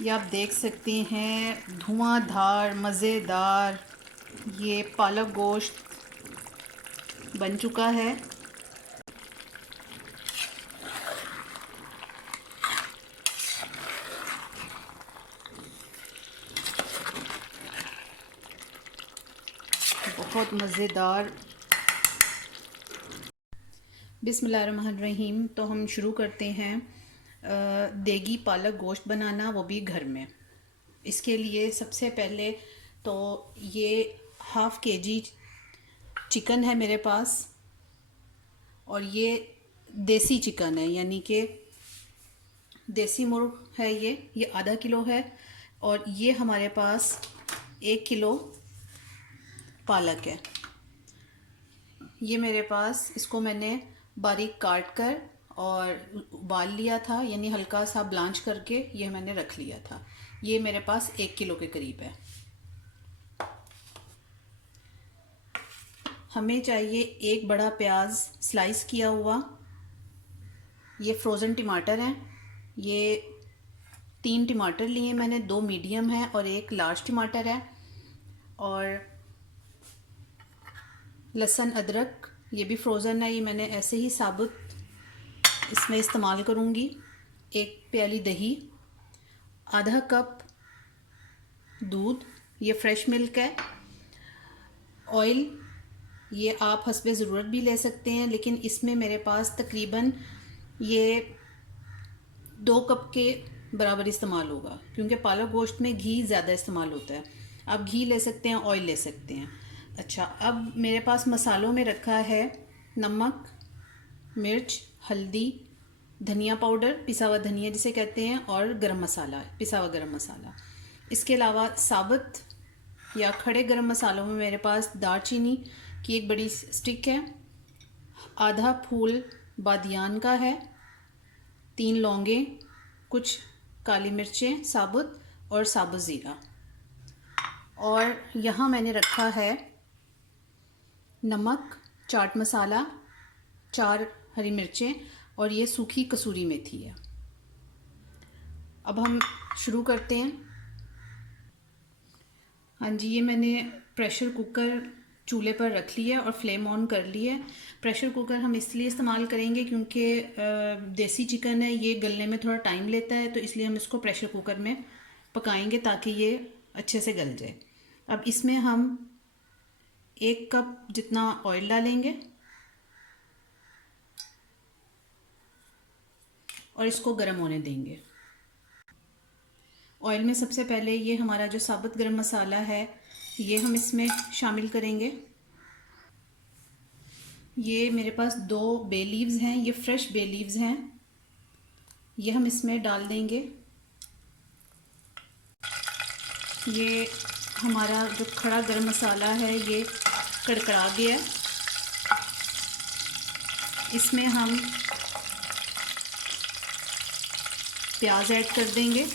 ये आप देख सकते हैं धुआंधार मज़ेदार ये पालक गोश्त बन चुका है। बहुत मज़ेदार। बिस्मिल्लाहिर्रहमानिर्रहीम। तो हम शुरू करते हैं देगी पालक गोश्त बनाना, वो भी घर में। इसके लिए सबसे पहले तो ये हाफ़ केजी चिकन है मेरे पास, और ये देसी चिकन है, यानी कि देसी मुर्ग है। ये आधा किलो है। और ये हमारे पास 1 किलो पालक है। ये मेरे पास, इसको मैंने बारीक काट कर और उबाल लिया था, यानी हल्का सा ब्लांच करके ये मैंने रख लिया था। ये मेरे पास 1 किलो के करीब है। हमें चाहिए एक बड़ा प्याज स्लाइस किया हुआ। ये फ्रोज़न टमाटर हैं। ये 3 टमाटर लिए मैंने, 2 मीडियम है और 1 लार्ज टमाटर है। और लहसुन अदरक ये भी फ्रोज़न है, ये मैंने ऐसे ही साबुत इसमें इस्तेमाल करूँगी। 1 प्याली दही, आधा कप दूध, ये फ्रेश मिल्क है। ऑयल ये आप हस्बे ज़रूरत भी ले सकते हैं, लेकिन इसमें मेरे पास तकरीबन ये 2 कप के बराबर इस्तेमाल होगा, क्योंकि पालक गोश्त में घी ज़्यादा इस्तेमाल होता है। आप घी ले सकते हैं, ऑयल ले सकते हैं। अच्छा, अब मेरे पास मसालों में रखा है नमक, मिर्च, हल्दी, धनिया पाउडर, पिसा हुआ धनिया जिसे कहते हैं, और गरम मसाला, पिसा हुआ गरम मसाला। इसके अलावा साबुत या खड़े गरम मसालों में मेरे पास दालचीनी की एक बड़ी स्टिक है, आधा फूल बादियान का है, 3 लौंगे, कुछ काली मिर्चें साबुत और साबुत ज़ीरा। और यहाँ मैंने रखा है नमक, चाट मसाला, 4 हरी मिर्चें, और ये सूखी कसूरी मेथी है। अब हम शुरू करते हैं। हाँ जी, ये मैंने प्रेशर कुकर चूल्हे पर रख लिया और फ्लेम ऑन कर लिया है। प्रेशर कुकर हम इसलिए इस्तेमाल करेंगे क्योंकि देसी चिकन है, ये गलने में थोड़ा टाइम लेता है, तो इसलिए हम इसको प्रेशर कुकर में पकाएंगे ताकि ये अच्छे से गल जाए। अब इसमें हम 1 कप जितना ऑयल डालेंगे और इसको गर्म होने देंगे। ऑयल में सबसे पहले ये हमारा जो साबुत गरम मसाला है ये हम इसमें शामिल करेंगे। ये मेरे पास 2 बे लीव्स हैं, ये फ्रेश बे लीव्स हैं, ये हम इसमें डाल देंगे। ये हमारा जो खड़ा गरम मसाला है ये कड़कड़ा गया। इसमें हम प्याज ऐड कर देंगे।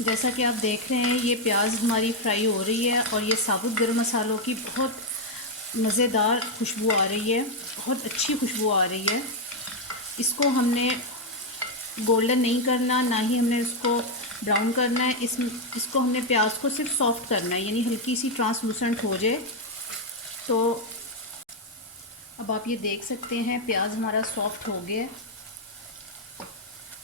जैसा कि आप देख रहे हैं ये प्याज हमारी फ्राई हो रही है और ये साबुत गरम मसालों की बहुत मज़ेदार खुशबू आ रही है, बहुत अच्छी खुशबू आ रही है। इसको हमने गोल्डन नहीं करना, ना ही हमने इसको ब्राउन करना है। इसको हमने प्याज को सिर्फ सॉफ्ट करना है, यानी हल्की सी ट्रांसलूसेंट हो जाए। तो अब आप ये देख सकते हैं प्याज हमारा सॉफ्ट हो गया।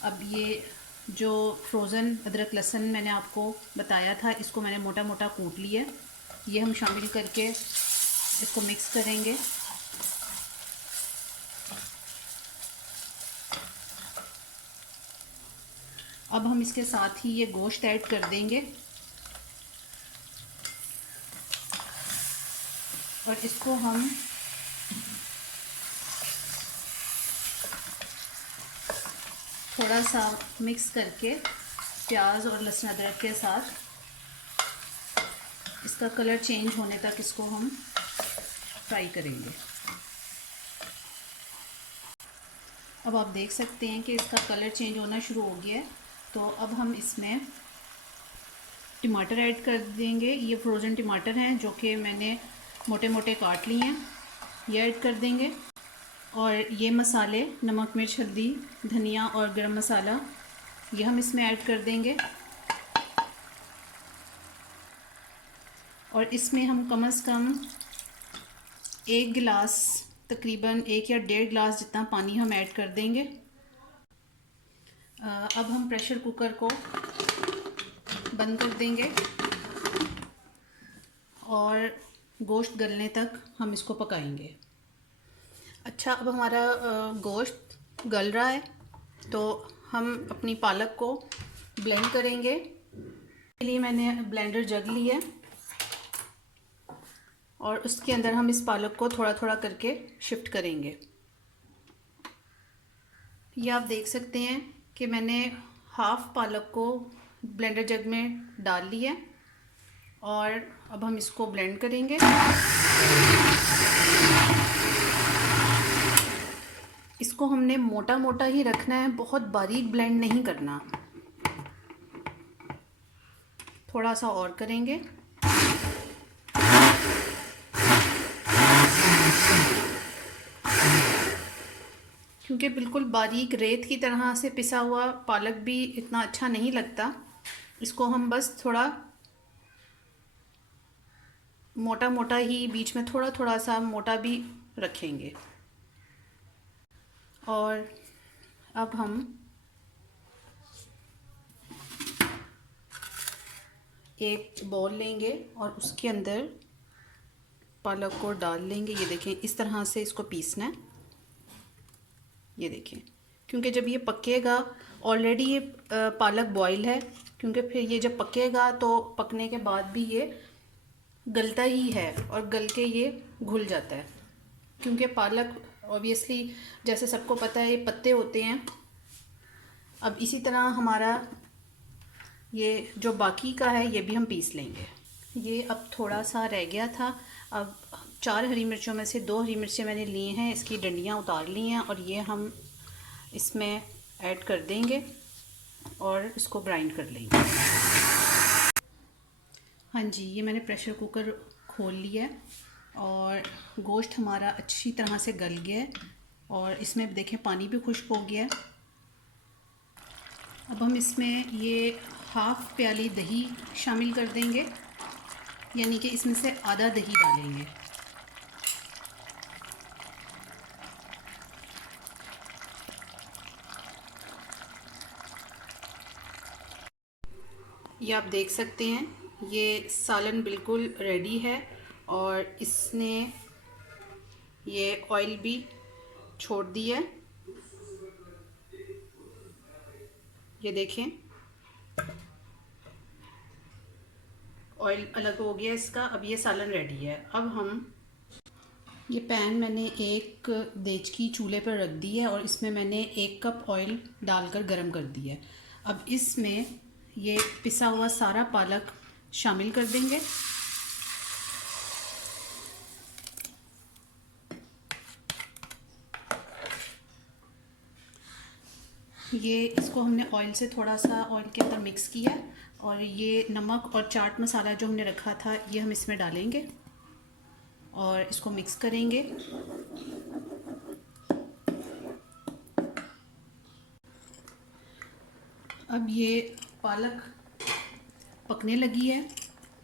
अब ये जो फ्रोज़न अदरक लहसुन मैंने आपको बताया था, इसको मैंने मोटा मोटा कूट लिया, ये हम शामिल करके इसको मिक्स करेंगे। अब हम इसके साथ ही ये गोश्त ऐड कर देंगे और इसको हम थोड़ा सा मिक्स करके प्याज और लहसुन अदरक के साथ इसका कलर चेंज होने तक इसको हम फ्राई करेंगे। अब आप देख सकते हैं कि इसका कलर चेंज होना शुरू हो गया है। तो अब हम इसमें टमाटर ऐड कर देंगे। ये फ्रोज़न टमाटर हैं जो कि मैंने मोटे मोटे काट लिए हैं, ये ऐड कर देंगे। और ये मसाले नमक, मिर्च, हल्दी, धनिया और गरम मसाला ये हम इसमें ऐड कर देंगे और इसमें हम कम से कम 1 गिलास, तकरीबन 1 या 1.5 गिलास जितना पानी हम ऐड कर देंगे। अब हम प्रेशर कुकर को बंद कर देंगे और गोश्त गलने तक हम इसको पकाएंगे। अच्छा, अब हमारा गोश्त गल रहा है तो हम अपनी पालक को ब्लेंड करेंगे। के लिए मैंने ब्लेंडर जग लिया है और उसके अंदर हम इस पालक को थोड़ा थोड़ा करके शिफ्ट करेंगे। ये आप देख सकते हैं कि मैंने हाफ पालक को ब्लेंडर जग में डाल लिया और अब हम इसको ब्लेंड करेंगे। इसको हमने मोटा मोटा ही रखना है, बहुत बारीक ब्लेंड नहीं करना। थोड़ा सा और करेंगे। क्योंकि बिल्कुल बारीक रेत की तरह से पिसा हुआ पालक भी इतना अच्छा नहीं लगता। इसको हम बस थोड़ा मोटा मोटा ही, बीच में थोड़ा थोड़ा सा मोटा भी रखेंगे। और अब हम एक बाउल लेंगे और उसके अंदर पालक को डाल लेंगे। ये देखें, इस तरह से इसको पीसना है। ये देखें, क्योंकि जब ये पकेगा, ऑलरेडी ये पालक बॉईल है, क्योंकि फिर ये जब पकेगा तो पकने के बाद भी ये गलता ही है और गल के ये घुल जाता है। क्योंकि पालक ऑब्वियसली, जैसे सबको पता है, ये पत्ते होते हैं। अब इसी तरह हमारा ये जो बाकी का है ये भी हम पीस लेंगे। ये अब थोड़ा सा रह गया था। अब 4 हरी मिर्चों में से 2 हरी मिर्चें मैंने ली हैं, इसकी डंडियाँ उतार ली हैं और ये हम इसमें ऐड कर देंगे और इसको ग्राइंड कर लेंगे। हाँ जी, ये मैंने प्रेशर कुकर खोल लिया है और गोश्त हमारा अच्छी तरह से गल गया है और इसमें देखें पानी भी खुश्क हो गया है। अब हम इसमें ये हाफ़ प्याली दही शामिल कर देंगे, यानी कि इसमें से आधा दही डालेंगे। ये आप देख सकते हैं, ये सालन बिल्कुल रेडी है और इसने ये ऑयल भी छोड़ दिया है। ये देखें, ऑयल अलग हो गया इसका। अब ये सालन रेडी है। अब हम ये पैन मैंने एक देचकी चूल्हे पर रख दी है और इसमें मैंने 1 कप ऑयल डालकर गरम कर दिया है। अब इसमें ये पिसा हुआ सारा पालक शामिल कर देंगे। ये इसको हमने ऑयल से थोड़ा सा ऑयल के अंदर मिक्स किया और ये नमक और चाट मसाला जो हमने रखा था ये हम इसमें डालेंगे और इसको मिक्स करेंगे। अब ये पालक पकने लगी है,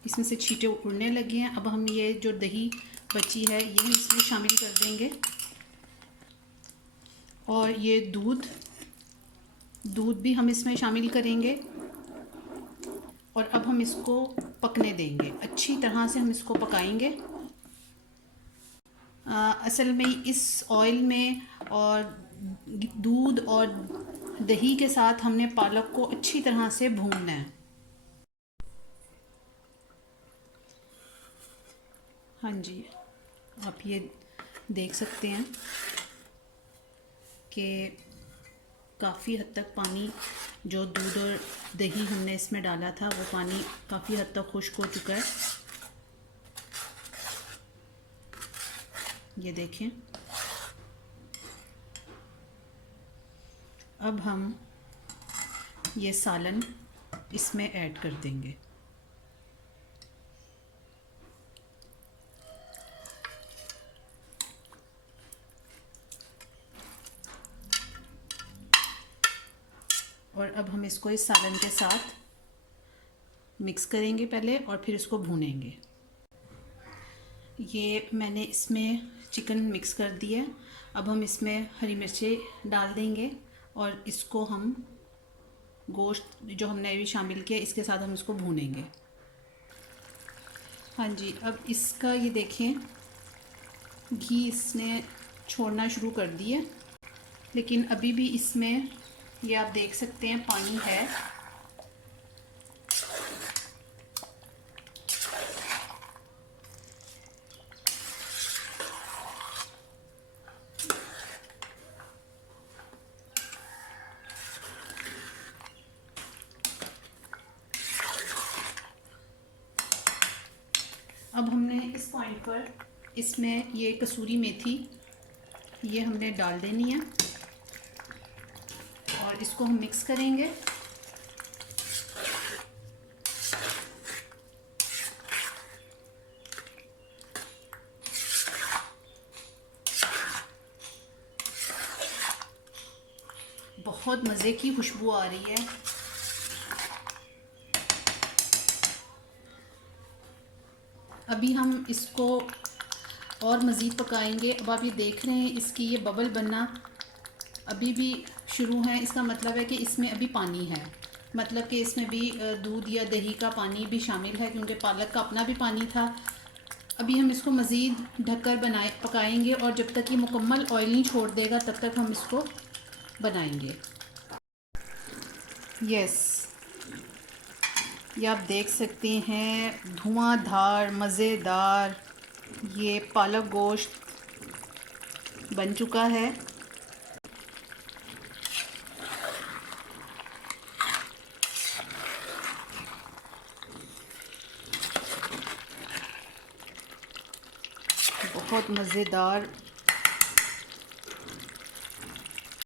इसमें से छींटे उड़ने लगे हैं। अब हम ये जो दही बची है ये हम इसमें शामिल कर देंगे और ये दूध भी हम इसमें शामिल करेंगे और अब हम इसको पकने देंगे। अच्छी तरह से हम इसको पकाएंगे। असल में इस ऑयल में और दूध और दही के साथ हमने पालक को अच्छी तरह से भूनना है। हाँ जी, आप ये देख सकते हैं कि काफ़ी हद तक पानी, जो दूध और दही हमने इसमें डाला था वो पानी काफ़ी हद तक खुश्क हो चुका है। ये देखें, अब हम ये सालन इसमें ऐड कर देंगे। और अब हम इसको इस सालन के साथ मिक्स करेंगे पहले और फिर इसको भूनेंगे। ये मैंने इसमें चिकन मिक्स कर दिया। अब हम इसमें हरी मिर्चें डाल देंगे और इसको हम गोश्त जो हमने अभी शामिल किया इसके साथ हम इसको भूनेंगे। हाँ जी, अब इसका ये देखें घी इसने छोड़ना शुरू कर दिया, लेकिन अभी भी इसमें ये आप देख सकते हैं पानी है। अब हमने इस पॉइंट पर इसमें ये कसूरी मेथी ये हमने डाल देनी है और इसको हम मिक्स करेंगे। बहुत मज़े की खुशबू आ रही है। अभी हम इसको और मज़ीद पकाएंगे। अब आप ये देख रहे हैं इसकी ये बबल बनना अभी भी शुरू है। इसका मतलब है कि इसमें अभी पानी है, मतलब कि इसमें भी दूध या दही का पानी भी शामिल है, क्योंकि पालक का अपना भी पानी था। अभी हम इसको मज़ीद ढककर पकाएंगे और जब तक ये मुकम्मल ऑयल नहीं छोड़ देगा तब तक हम इसको बनाएंगे। यस, ये आप देख सकते हैं धुआंधार मज़ेदार ये पालक गोश्त बन चुका है। बहुत मज़ेदार